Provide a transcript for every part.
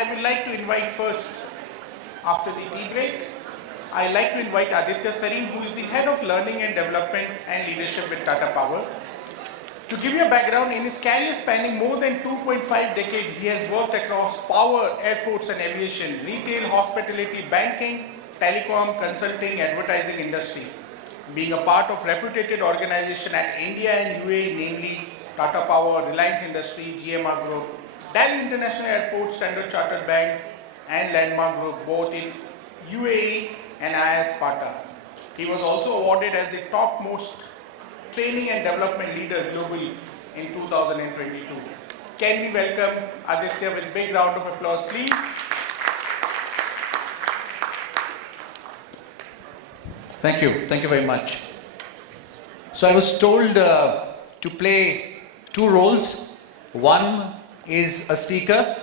I would like to invite first, after the tea break, I'd like to invite Aditya Sareen, who is the Head of Learning and Development and Leadership with Tata Power. To give you a background, in his career spanning more than 2.5 decades, he has worked across power, airports and aviation, retail, hospitality, banking, telecom, consulting, advertising industry. Being a part of reputed organizations at India and UAE, namely Tata Power, Reliance Industry, GMR Group, Delhi International Airport, Standard Chartered Bank and Landmark Group, both in UAE and IIS Pata. He was also awarded as the topmost training and development leader globally in 2022. Can we welcome Aditya with a big round of applause, please? Thank you very much. So I was told to play two roles. One is a speaker,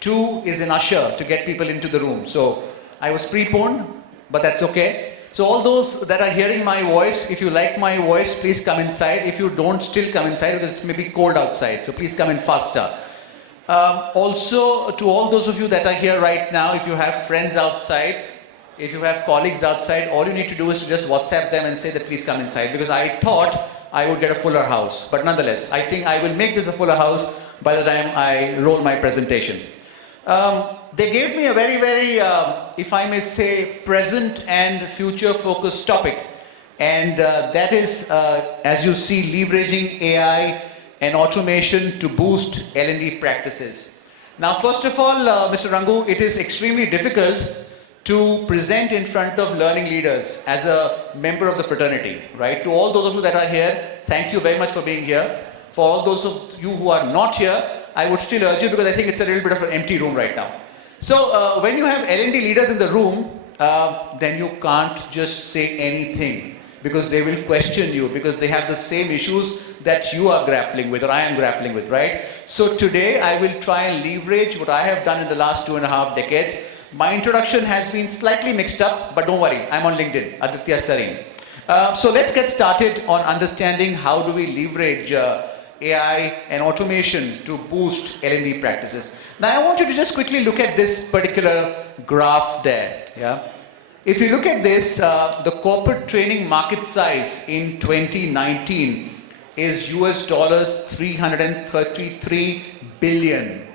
two is an usher to get people into the room. So I was preponed, but that's okay. So all those that are hearing my voice, if you like my voice, please come inside. If you don't, still come inside because it may be cold outside. So please come in faster. Also, to all those of you that are here right now, if you have friends outside, if you have colleagues outside, all you need to do is to just WhatsApp them and say that please come inside, because I thought I would get a fuller house. But nonetheless, I think I will make this a fuller house by the time I roll my presentation. They gave me a very, if I may say, present and future focused topic. And that is, as you see, leveraging AI and automation to boost L&D practices. Now, first of all, Mr. Rangu, it is extremely difficult to present in front of learning leaders as a member of the fraternity, right? To all those of you that are here, thank you very much for being here. For all those of you who are not here, I would still urge you, because I think it's a little bit of an empty room right now. So when you have L&D leaders in the room, then you can't just say anything, because they will question you, because they have the same issues that you are grappling with or I am grappling with, right? So today I will try and leverage what I have done in the last 2.5 decades. My introduction has been slightly mixed up, but don't worry, I'm on LinkedIn, Aditya Sareen. So let's get started on understanding how do we leverage AI and automation to boost L&D practices. Now I want you to just quickly look at this particular graph there. Yeah? If you look at this, the corporate training market size in 2019 is US dollars 333 billion,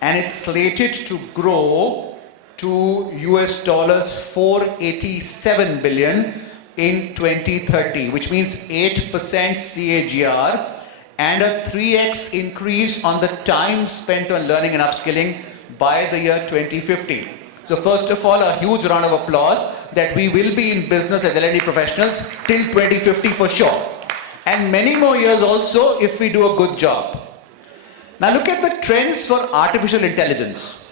and it's slated to grow to US dollars 487 billion in 2030, which means 8% CAGR and a 3x increase on the time spent on learning and upskilling by the year 2050. So first of all, a huge round of applause that we will be in business as L&D professionals till 2050 for sure. And many more years also if we do a good job. Now look at the trends for artificial intelligence.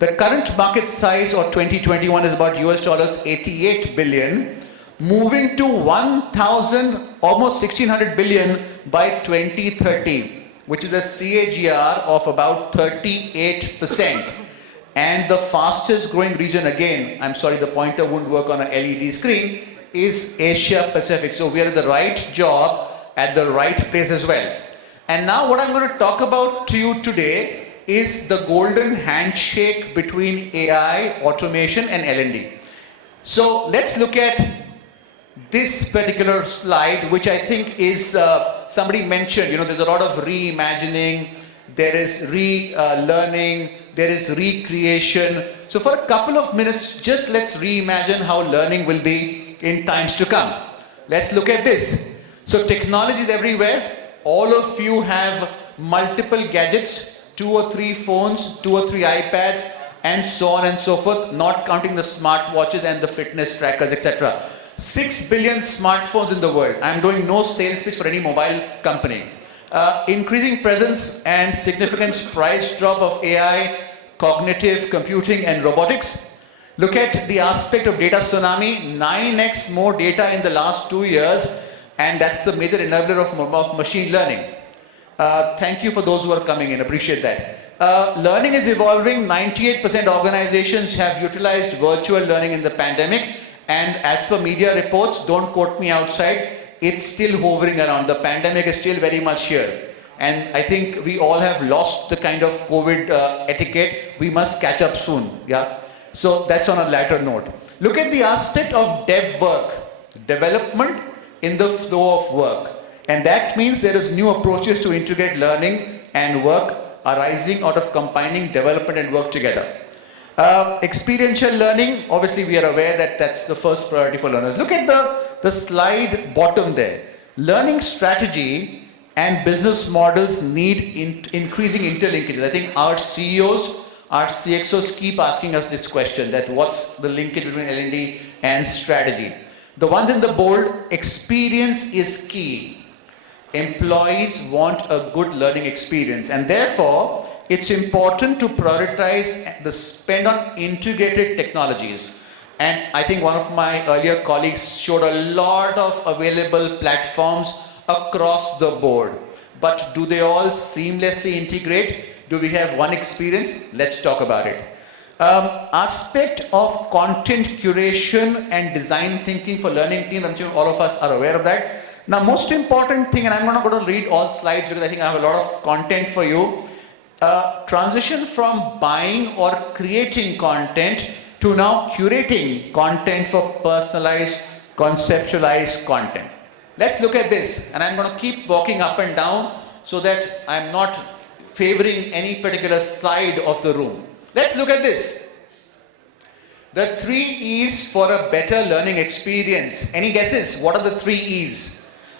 The current market size of 2021 is about US dollars 88 billion, moving to 1,000, almost 1,600 billion by 2030, which is a CAGR of about 38%. And the fastest growing region, again, I'm sorry the pointer won't work on an LED screen, is Asia Pacific. So we are at the right job at the right place as well. And now what I'm going to talk about to you today is the golden handshake between AI, automation and L&D. So let's look at this particular slide, which I think is, somebody mentioned, you know, there's a lot of reimagining, there is relearning, there is recreation. So for a couple of minutes, just let's reimagine how learning will be in times to come. Let's look at this. So technology is everywhere. All of you have multiple gadgets, 2 or 3 phones, 2 or 3 iPads, and so on and so forth, not counting the smartwatches and the fitness trackers, etc. 6 billion smartphones in the world. I'm doing no sales pitch for any mobile company. Increasing presence and significant price drop of AI, cognitive computing and robotics. Look at the aspect of data tsunami, 9x more data in the last 2 years, and that's the major enabler of machine learning. Thank you for those who are coming in, appreciate that. Learning is evolving. 98% organizations have utilized virtual learning in the pandemic, and as per media reports, don't quote me outside, it's still hovering around. The pandemic is still very much here. and I think we all have lost the kind of COVID etiquette. We must catch up soon, yeah? So that's on a lighter note. Look at the aspect of dev work, development in the flow of work. And that means there is new approaches to integrate learning and work arising out of combining development and work together. Experiential learning, obviously we are aware that that's the first priority for learners. Look at the slide bottom there. Learning strategy and business models need increasing interlinkages. I think our CEOs, our CXOs keep asking us this question, that what's the linkage between L&D and strategy. The ones in the bold, experience is key. Employees want a good learning experience, and therefore it's important to prioritize the spend on integrated technologies. And I think one of my earlier colleagues showed a lot of available platforms across the board. But do they all seamlessly integrate? Do we have one experience? Let's talk about it. Aspect of content curation and design thinking for learning teams, I'm sure all of us are aware of that. Now, most important thing, and I'm not going to read all slides because I think I have a lot of content for you. Transition from buying or creating content to now curating content for personalized, conceptualized content. Let's look at this, and I'm going to keep walking up and down so that I'm not favoring any particular side of the room. Let's look at this. The 3 E's for a better learning experience. Any guesses? What are the 3 E's?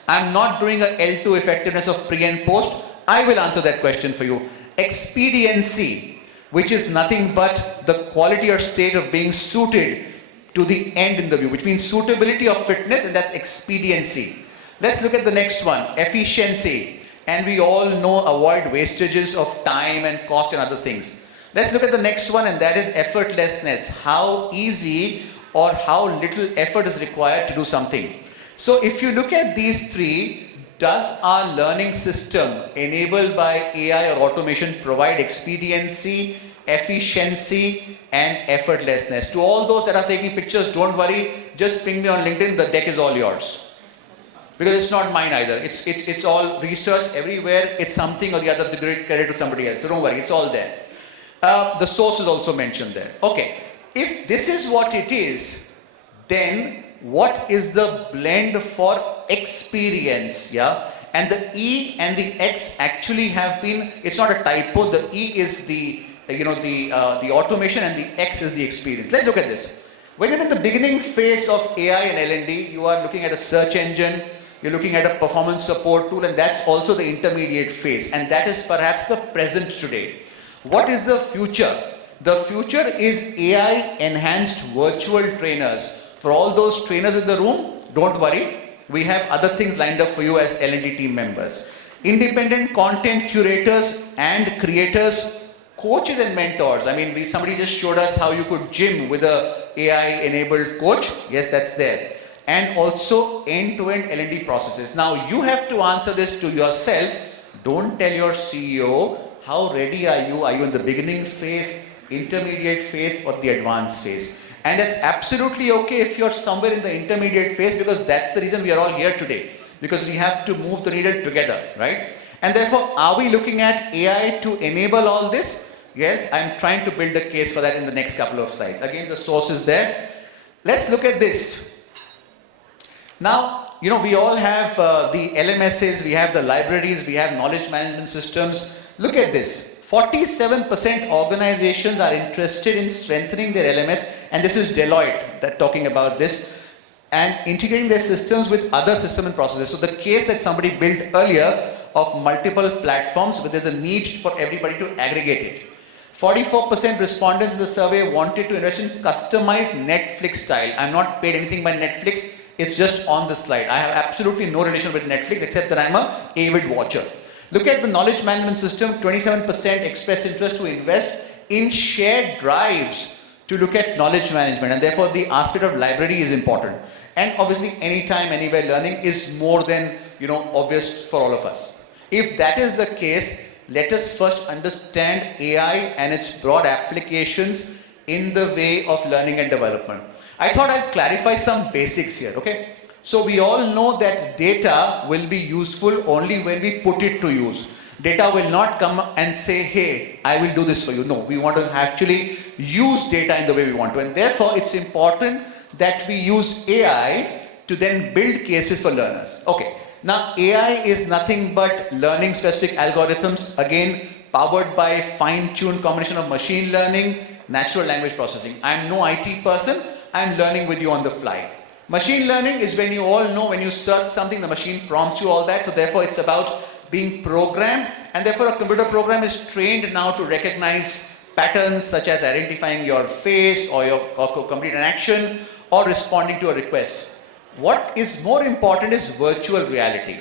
I'm not doing a L2 effectiveness of pre and post. I will answer that question for you. Expediency, which is nothing but the quality or state of being suited to the end in the view, which means suitability of fitness, and that's expediency. Let's look at the next one, efficiency. And we all know avoid wastages of time and cost and other things. Let's look at the next one, and that is effortlessness. How easy or how little effort is required to do something. So if you look at these 3, does our learning system enabled by AI or automation provide expediency, efficiency, and effortlessness? To all those that are taking pictures, don't worry, just ping me on LinkedIn, the deck is all yours. Because it's not mine either. It's all research everywhere. It's something or the other to give credit to somebody else. So don't worry, it's all there. The source is also mentioned there. Okay, if this is what it is, then what is the blend for experience? Yeah, and the E and the X actually have been. It's not a typo. The E is the the automation, and the X is the experience. Let's look at this. When you're in the beginning phase of AI and L&D, you are looking at a search engine. You're looking at a performance support tool, and that's also the intermediate phase, and that is perhaps the present today. What is the future? The future is AI enhanced virtual trainers. For all those trainers in the room, don't worry, we have other things lined up for you as L&D team members. Independent content curators and creators, coaches and mentors. I mean, somebody just showed us how you could gym with a AI enabled coach. Yes, that's there. And also end-to-end L&D processes. Now you have to answer this to yourself. Don't tell your CEO, how ready are you? Are you in the beginning phase, intermediate phase, or the advanced phase? And that's absolutely okay if you're somewhere in the intermediate phase, because that's the reason we are all here today. Because we have to move the needle together, right? And therefore, are we looking at AI to enable all this? Yes, I'm trying to build a case for that in the next couple of slides. Again, the source is there. Let's look at this. Now, we all have the LMSs, we have the libraries, we have knowledge management systems. Look at this. 47% organizations are interested in strengthening their LMS, and this is Deloitte that talking about this, and integrating their systems with other systems and processes. So the case that somebody built earlier of multiple platforms, but there's a need for everybody to aggregate it. 44% respondents in the survey wanted to invest in customized Netflix style. I'm not paid anything by Netflix. It's just on the slide. I have absolutely no relation with Netflix except that I'm an avid watcher. Look at the knowledge management system. 27% expressed interest to invest in shared drives to look at knowledge management, and therefore the aspect of library is important. And obviously anytime, anywhere learning is more than obvious for all of us. If that is the case, let us first understand AI and its broad applications in the way of learning and development. I thought I'd clarify some basics here, okay? So we all know that data will be useful only when we put it to use. Data will not come and say, hey, I will do this for you. No, we want to actually use data in the way we want to. And therefore, it's important that we use AI to then build cases for learners. Okay, now AI is nothing but learning specific algorithms, again, powered by fine-tuned combination of machine learning, natural language processing. I'm no IT person, I'm learning with you on the fly. Machine learning is when you all know when you search something, the machine prompts you all that. So therefore it's about being programmed, and therefore a computer program is trained now to recognize patterns such as identifying your face or complete an action or responding to a request. What is more important is virtual reality.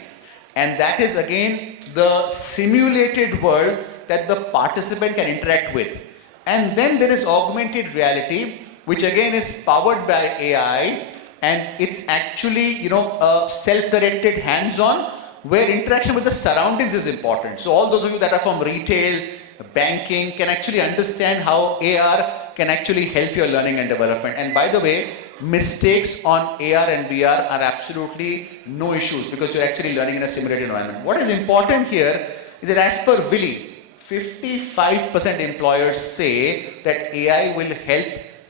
And that is again the simulated world that the participant can interact with. And then there is augmented reality, which again is powered by AI, and it's actually, self-directed, hands-on, where interaction with the surroundings is important. So all those of you that are from retail, banking, can actually understand how AR can actually help your learning and development. And by the way, mistakes on AR and VR are absolutely no issues because you're actually learning in a simulated environment. What is important here is that as per Willy, 55% employers say that AI will help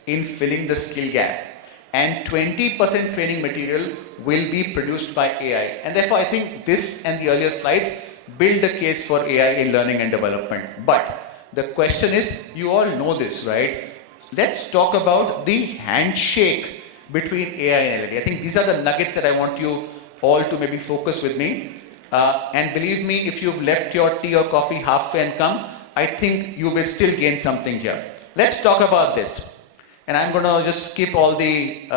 in filling the skill gap, and 20% training material will be produced by AI. And therefore, I think this and the earlier slides build a case for AI in learning and development. But the question is, you all know this, right? Let's talk about the handshake between AI and LLD. I think these are the nuggets that I want you all to maybe focus with me. And believe me, if you've left your tea or coffee halfway and come, I think you will still gain something here. Let's talk about this. And I'm going to just skip all the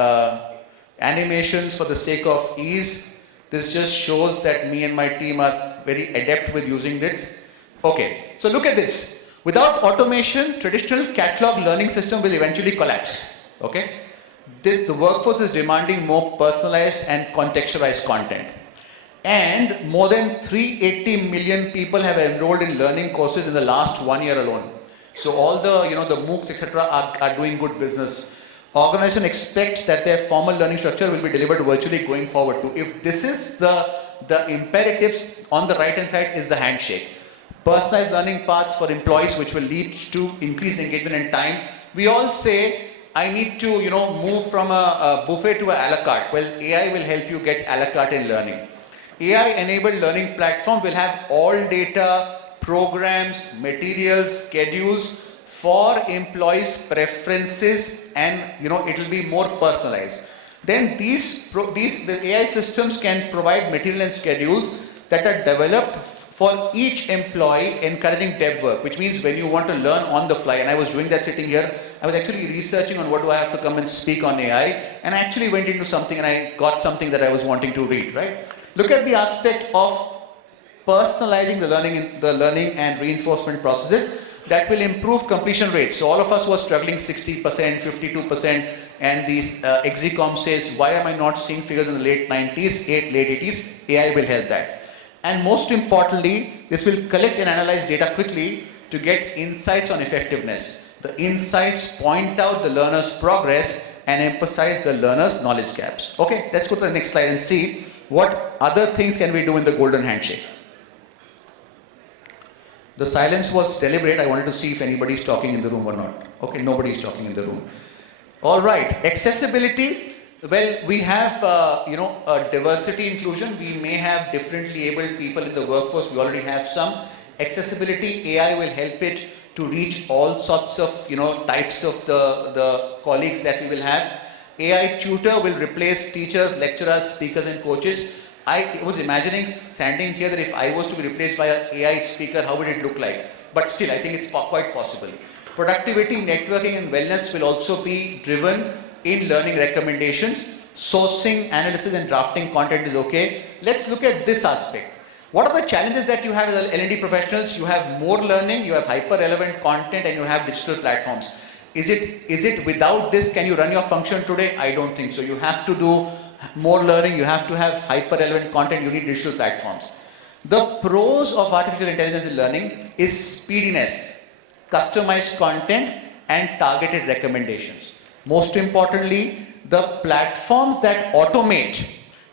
animations for the sake of ease. This just shows that me and my team are very adept with using this. Okay, so look at this. Without automation, traditional catalog learning system will eventually collapse. Okay, the workforce is demanding more personalized and contextualized content. And more than 380 million people have enrolled in learning courses in the last 1 year alone. So all the, the MOOCs, etc. are doing good business. Organizations expect that their formal learning structure will be delivered virtually going forward too. If this is the imperatives, on the right hand side is the handshake. Personalized learning paths for employees which will lead to increased engagement and time. We all say, I need to, move from a buffet to a la carte. Well, AI will help you get a la carte in learning. AI-enabled learning platform will have all data, programs, materials, schedules for employees' preferences, and it will be more personalized. Then the AI systems can provide material and schedules that are developed for each employee, encouraging dev work, which means when you want to learn on the fly, and I was doing that sitting here, I was actually researching on what do I have to come and speak on AI, and I actually went into something and I got something that I was wanting to read, right? Look at the aspect of personalizing the learning and reinforcement processes that will improve completion rates. So all of us who are struggling 60%, 52%, and the Exicom says, why am I not seeing figures in the late 90s, late 80s? AI will help that. And most importantly, this will collect and analyze data quickly to get insights on effectiveness. The insights point out the learner's progress and emphasize the learner's knowledge gaps. Okay, let's go to the next slide and see what other things can we do in the golden handshake. The silence was deliberate. I wanted to see if anybody is talking in the room or not. Okay, nobody is talking in the room. All right, accessibility. Well, we have, diversity inclusion. We may have differently abled people in the workforce. We already have some. Accessibility, AI will help it to reach all sorts of, types of the colleagues that we will have. AI tutor will replace teachers, lecturers, speakers, and coaches. I was imagining standing here that if I was to be replaced by an AI speaker, how would it look like? But still, I think it's quite possible. Productivity, networking, and wellness will also be driven in learning recommendations. Sourcing, analysis, and drafting content is okay. Let's look at this aspect. What are the challenges that you have as L&D professionals? You have more learning, you have hyper-relevant content, and you have digital platforms. Is it without this, can you run your function today? I don't think so. You have to do more learning, you have to have hyper-relevant content, you need digital platforms. The pros of artificial intelligence in learning is speediness, customized content, and targeted recommendations. Most importantly, the platforms that automate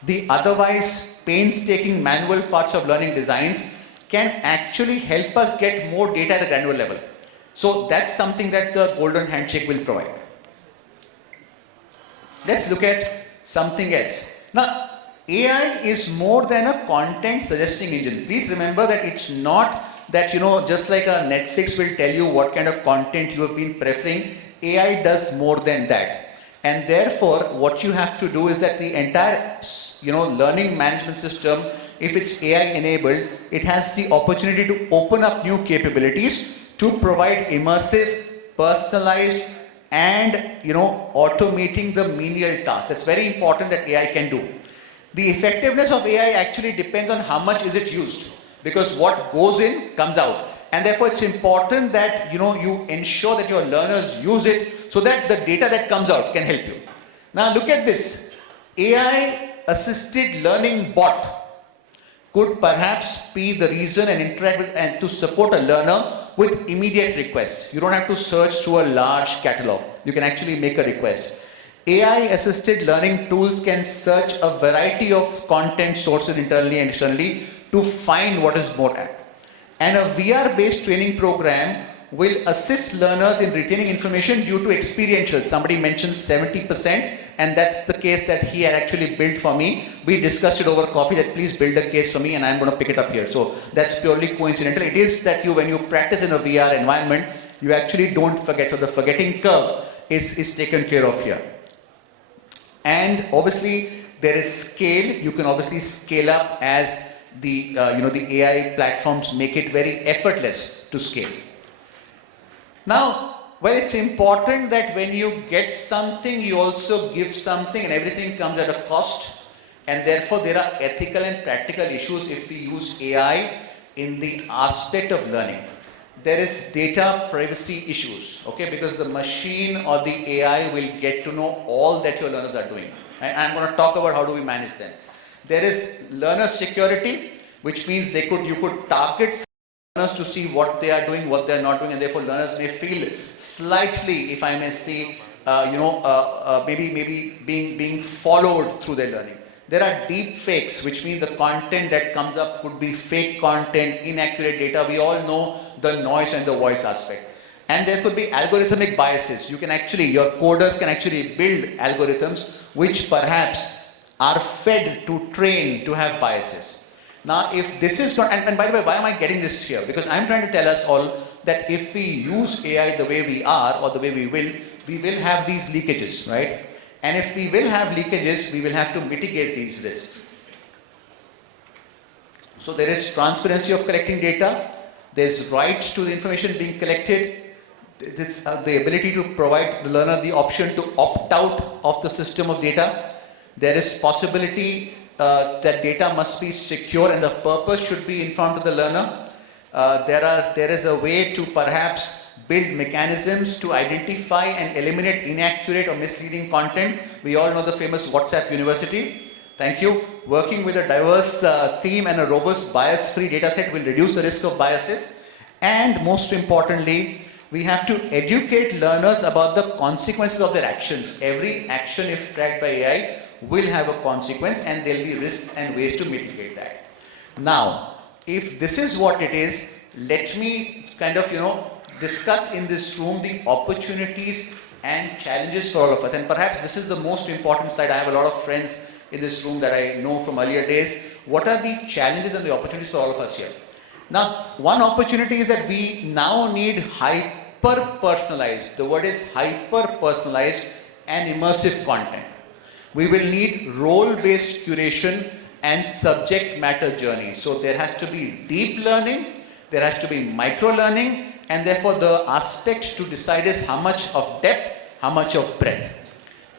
the otherwise painstaking manual parts of learning designs can actually help us get more data at a granular level. So that's something that the golden handshake will provide. Let's look at something else. Now, AI is more than a content suggesting engine. Please remember that it's not that, just like a Netflix will tell you what kind of content you have been preferring, AI does more than that. And therefore, what you have to do is that the entire, learning management system, if it's AI enabled, it has the opportunity to open up new capabilities to provide immersive, personalized, and automating the menial tasks. That's very important that AI can do. The effectiveness of AI actually depends on how much is it used, because what goes in comes out, and therefore it's important that you ensure that your learners use it so that the data that comes out can help you. Now look at this. AI assisted learning bot could perhaps be the reason and interact with and to support a learner with immediate requests. You don't have to search through a large catalog. You can actually make a request. AI assisted learning tools can search a variety of content sources internally and externally to find what is more apt. And a VR based training program will assist learners in retaining information due to experiential. Somebody mentioned 70%, and that's the case that he had actually built for me. We discussed it over coffee that please build a case for me, and I'm going to pick it up here. So that's purely coincidental. It is that when you practice in a VR environment, you actually don't forget. So the forgetting curve is taken care of here. And obviously there is scale. You can obviously scale up as the the AI platforms make it very effortless to scale. Now, well, it's important that when you get something, you also give something, and everything comes at a cost. And therefore, there are ethical and practical issues if we use AI in the aspect of learning. There is data privacy issues, okay, because the machine or the AI will get to know all that your learners are doing. And I'm going to talk about how do we manage them. There is learner security, which means you could target learners to see what they are doing, what they are not doing, and therefore learners may feel slightly, if I may say, maybe being followed through their learning. There are deep fakes, which means the content that comes up could be fake content, inaccurate data. We all know the noise and the voice aspect. And there could be algorithmic biases. Your coders can actually build algorithms which perhaps are fed to train to have biases. Now, if this is not, and by the way, why am I getting this here? Because I'm trying to tell us all that if we use AI the way we are or the way we will have these leakages, right? And if we will have leakages, we will have to mitigate these risks. So there is transparency of collecting data. There's rights to the information being collected. It's the ability to provide the learner the option to opt out of the system of data. There is possibility that data must be secure and the purpose should be informed to the learner. There is a way to perhaps build mechanisms to identify and eliminate inaccurate or misleading content. We all know the famous WhatsApp University. Thank you. Working with a diverse theme and a robust bias-free data set will reduce the risk of biases. And most importantly, we have to educate learners about the consequences of their actions. Every action, if tracked by AI, will have a consequence, and there will be risks and ways to mitigate that. Now, if this is what it is, let me kind of, discuss in this room the opportunities and challenges for all of us. And perhaps this is the most important slide. I have a lot of friends in this room that I know from earlier days. What are the challenges and the opportunities for all of us here? Now, one opportunity is that we now need hyper-personalized. The word is hyper-personalized and immersive content. We will need role-based curation and subject matter journeys. So there has to be deep learning, there has to be micro-learning, and therefore the aspect to decide is how much of depth, how much of breadth.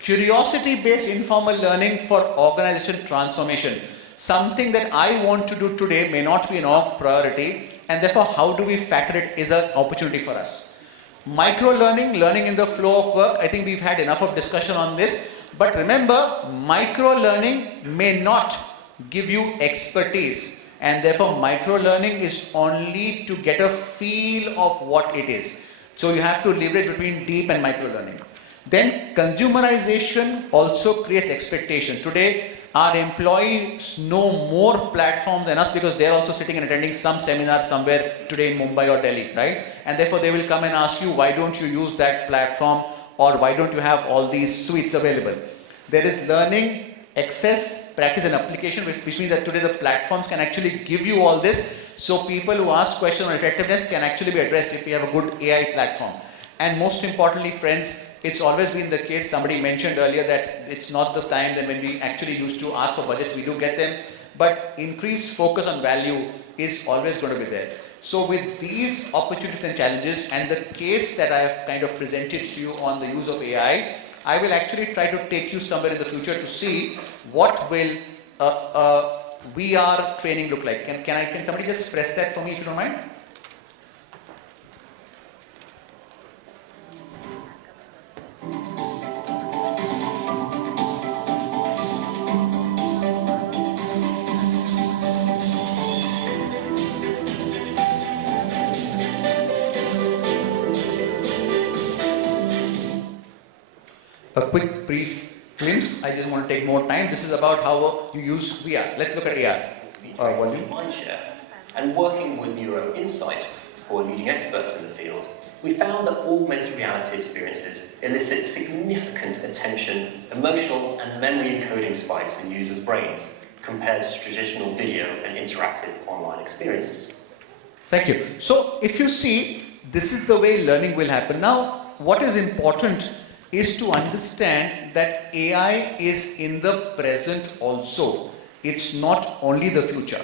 Curiosity-based informal learning for organization transformation. Something that I want to do today may not be an org priority, and therefore how do we factor it is an opportunity for us. Micro-learning, learning in the flow of work. I think we've had enough of discussion on this. But remember, micro-learning may not give you expertise, and therefore micro-learning is only to get a feel of what it is. So you have to leverage between deep and micro-learning. Then consumerization also creates expectation. Today, our employees know more platform than us because they're also sitting and attending some seminar somewhere today in Mumbai or Delhi, right? And therefore they will come and ask you, why don't you use that platform, or why don't you have all these suites available? There is learning, access, practice and application, which means that today the platforms can actually give you all this, so people who ask questions on effectiveness can actually be addressed if we have a good AI platform. And most importantly, friends, it's always been the case, somebody mentioned earlier that it's not the time that when we actually used to ask for budgets, we do get them, but increased focus on value is always going to be there. So with these opportunities and challenges and the case that I have kind of presented to you on the use of AI, I will actually try to take you somewhere in the future to see what will VR training look like. Can somebody just press that for me if you don't mind? A quick brief glimpse. I just want to take more time. This is about how you use VR. Let's look at AR. Mindshare. And working with Neuro Insight, who are leading experts in the field, we found that augmented reality experiences elicit significant attention, emotional and memory encoding spikes in users' brains compared to traditional video and interactive online experiences. Thank you. So if you see, this is the way learning will happen. Now, what is important is to understand that AI is in the present also. It's not only the future.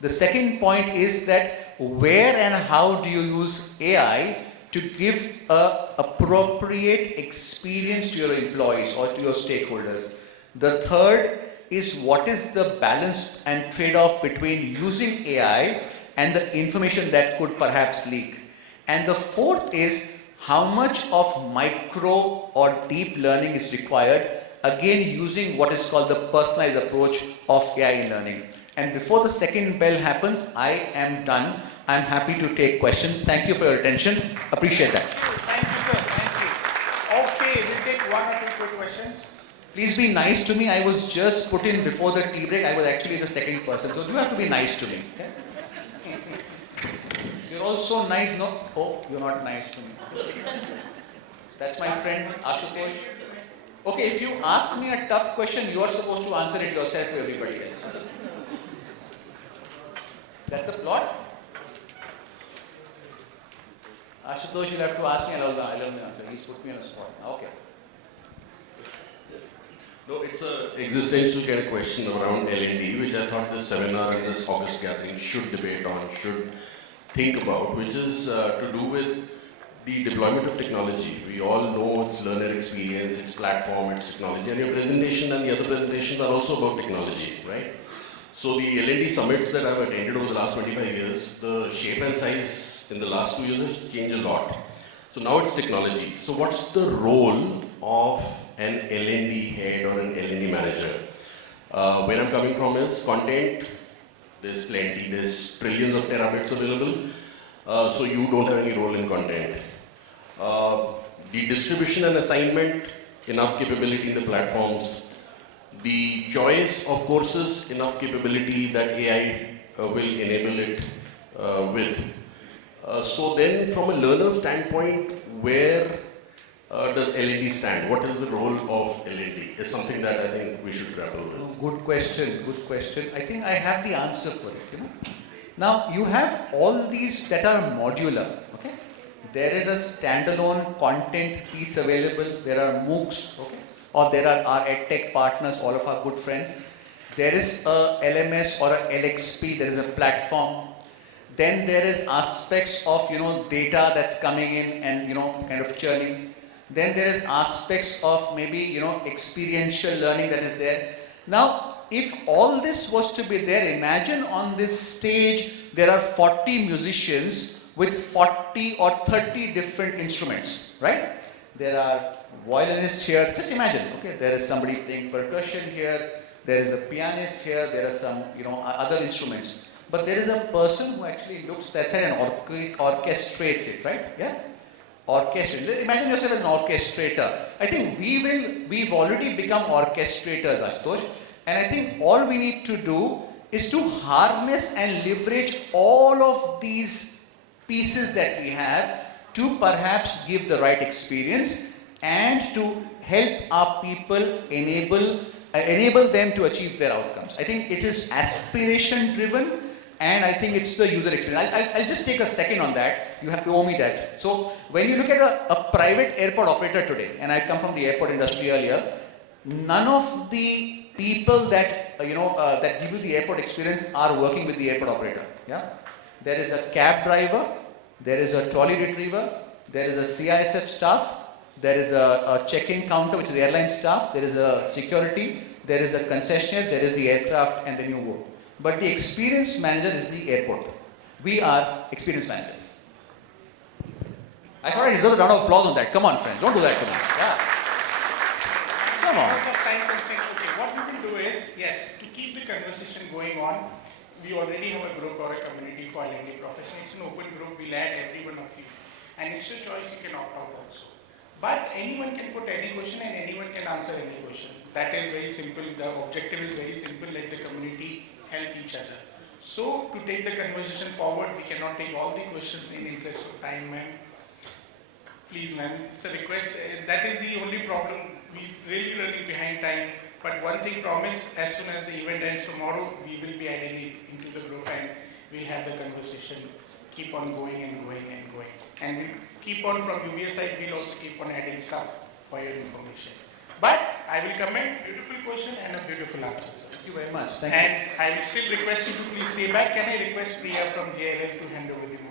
The second point is that where and how do you use AI to give an appropriate experience to your employees or to your stakeholders. The third is what is the balance and trade-off between using AI and the information that could perhaps leak. And the fourth is how much of micro or deep learning is required, again using what is called the personalized approach of AI learning. And before the second bell happens, I am done. I'm happy to take questions. Thank you for your attention. Appreciate that. Thank you, sir. Thank you. Okay, we'll take one or two quick questions. Please be nice to me. I was just put in before the tea break. I was actually the second person. So you have to be nice to me. Okay? You're all so nice, no? Oh, you're not nice to me. That's my friend Ashutosh. Okay, if you ask me a tough question, you are supposed to answer it yourself to everybody else. That's a plot? Ashutosh, you'll have to ask me, I'll answer. He's put me on a spot. Okay. No, it's an existential kind of question around L&D, which I thought this seminar and this August gathering should debate on, should think about, which is to do with the deployment of technology. We all know it's learner experience, it's platform, it's technology, and your presentation and the other presentations are also about technology, right? So the L&D summits that I've attended over the last 25 years, the shape and size in the last 2 years has changed a lot. So now it's technology. So what's the role of an L&D head or an L&D manager? Where I'm coming from is content, there's plenty, there's trillions of terabits available, so you don't have any role in content. The distribution and assignment, enough capability in the platforms. The choice of courses, enough capability that AI will enable it with. So then from a learner standpoint, where does L&D stand? What is the role of L&D? Is something that I think we should grapple with. Good question, good question. I think I have the answer for it. Now, you have all these that are modular. Okay? There is a standalone content piece available. There are MOOCs, okay? Or there are our EdTech partners, all of our good friends. There is a LMS or a LXP, there is a platform. Then there is aspects of, data that's coming in and, kind of churning. Then there is aspects of maybe, experiential learning that is there. Now, if all this was to be there, imagine on this stage, there are 40 musicians with 40 or 30 different instruments, right? There are violinists here, just imagine, okay, there is somebody playing percussion here, there is a pianist here, there are some, other instruments. But there is a person who actually looks, that's an orchestrates it, right? Yeah? Orchestrate. Imagine yourself as an orchestrator. I think we've already become orchestrators, Ashutosh, And I think all we need to do is to harness and leverage all of these pieces that we have to perhaps give the right experience and to help our people enable them to achieve their outcomes. I think it is aspiration driven, and I think it's the user experience. I'll just take a second on that. You owe me that. So when you look at a private airport operator today, and I come from the airport industry earlier, none of the people that that give you the airport experience are working with the airport operator. Yeah, there is a cab driver, there is a trolley retriever, there is a CISF staff, there is a check-in counter, which is the airline staff, there is a security, there is a concessionaire, there is the aircraft, and then you go. But the experience manager is the airport. We are experience managers. I thought I deserve a round of applause on that. Come on, friends, don't do that to me. Yeah. Come on. Because of time constraints, okay, what we will do is, yes, to keep the conversation going on, we already have a group or a community for L&D professionals. It's an open group, we'll add every one of you. And it's your choice, you can opt out also. But anyone can put any question and anyone can answer any question. That is very simple. The objective is very simple. Let the community help each other. So to take the conversation forward, we cannot take all the questions in interest of time, ma'am. Please, ma'am, it's a request. That is the only problem. We really running behind time. But one thing promise, as soon as the event ends tomorrow, we will be adding it into the group and we'll have the conversation keep on going and going and going. And we keep on from UBS side, we'll also keep on adding stuff for your information. But I will comment, beautiful question and a beautiful answer, sir. Thank you very much. Thank you. And I will still request you to please stay back. Can I request Priya from JLL to hand over the mic?